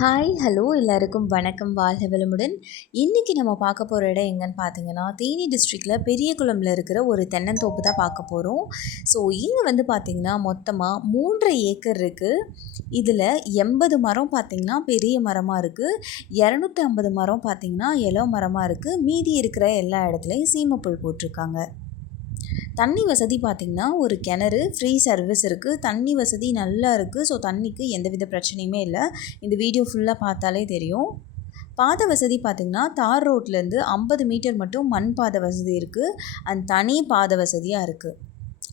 Hi hello எல்லாருக்கும் வணக்கம். வாழ்க வளமுடன். இன்றைக்கி நம்ம பார்க்க போகிற இடம் எங்கன்னு பார்த்தீங்கன்னா தேனி டிஸ்ட்ரிக்டில் பெரியகுளமில் இருக்கிற ஒரு தென்னந்தோப்பு தான் பார்க்க போகிறோம் ஸோ இங்கே வந்து பார்த்திங்கன்னா மொத்தமாக மூன்றரை ஏக்கர் இருக்குது இதில் எண்பது மரம் பார்த்திங்கன்னா பெரிய மரமாக இருக்குது இரநூத்தி ஐம்பது மரம் பார்த்திங்கன்னா இளோ மரமாக இருக்குது மீதி இருக்கிற எல்லா இடத்துலையும் சீமப்புல் போட்டிருக்காங்க. தண்ணி வசதி பார்த்திங்கன்னா ஒரு கிணறு ஃப்ரீ சர்வீஸ் இருக்குது தண்ணி வசதி நல்லா இருக்குது ஸோ தண்ணிக்கு எந்தவித பிரச்சனையுமே இல்லை. இந்த வீடியோ ஃபுல்லாக பார்த்தாலே தெரியும். பாதை வசதி பார்த்திங்கன்னா தார் ரோட்லேருந்து ஐம்பது மீட்டர் மட்டும் மண் பாதை வசதி இருக்குது அண்ட் தனி பாதை வசதியாக இருக்குது